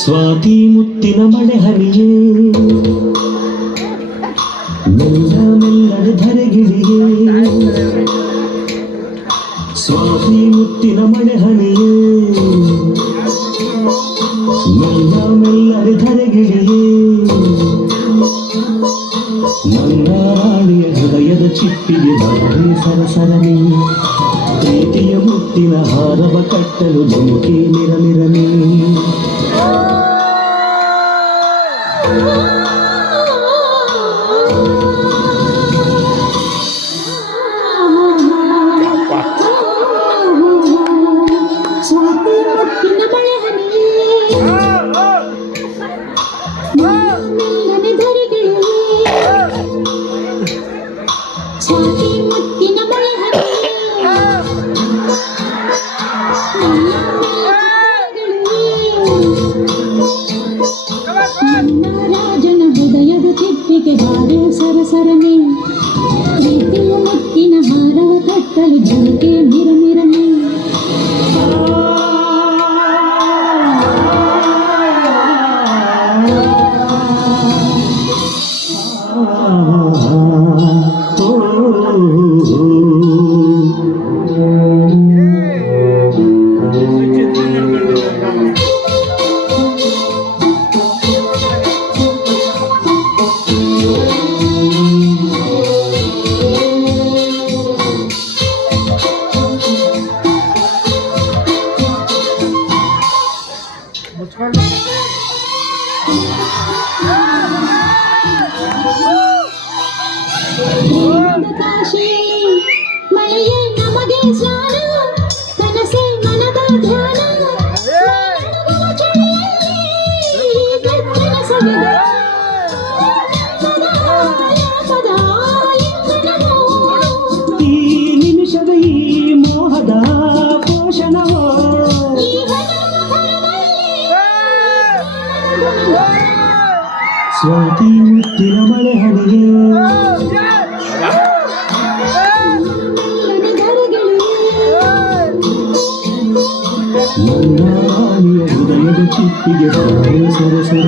ಸ್ವಾತಿ ಮುತ್ತಿನ ಮಳೆ ಹನಿಯೇ ಮೆಲ್ಲ ಮೆಲ್ಲನೆ ಧರೆಗಿಳಿಯೇ ಸ್ವಾತಿ ಮುತ್ತಿನ ಮಳೆ ಹನಿಯೇ ಮೆಲ್ಲ ಮೆಲ್ಲನೆ ಧರೆಗಿಳಿಯೇ ನನ್ನ ರಾಣಿಯ ಹೃದಯದ ಚಿಪ್ಪಿಗೆ ಬಾರಿ ಸರಸರನೆ ಪ್ರೀತಿಯ ಮುತ್ತಿನ ಹಾರವ ಕಟ್ಟಲು ಧುಮುಕಿ ಮಿರಮಿರನೆ ಸ್ವಾತಿ ಮುತ್ತಿನ ಮಳೆ ಹನಿಯೇ ಮೆಲ್ಲನೆ ಧರೆಗಿಳಿಯೇ ಸ್ವಾತಿ ಮುತ್ತಿನ ಮಳೆ ಹನಿಯೇ ನನ್ನ ರಾಜನ ಹೃದಯದ ತಿಪ್ಪಿಗೆ ಹಾರೆ ಸರಸರನೆ ಪ್ರೀತಿಯ ಮುತ್ತಿನ ಹಾರವ ಕಟ್ಟಲು ಧುಮುಕೆ ಮಿರಮಿರನೆ ಕಾಶಿಯಲ್ಲಿ ಮಳೆಯೇ ನಮಗೆ ಸ್ನಾನ ಕನಸೇ ಮನದ ಧ್ಯಾನ ಈ ನಿಮಿಷದ ಈ ಮೋಹದ ಪೋಷಣವೋ ಸ್ವಾತಿ ಮುತ್ತಿನ ಮಳೆ ಹನಿಯೇ ನನ್ನ ರಾಣಿಯ ಹೃದಯದ ಚಿಪ್ಪಿಗೆ ಬಾರೆ ಸರಸರನೆ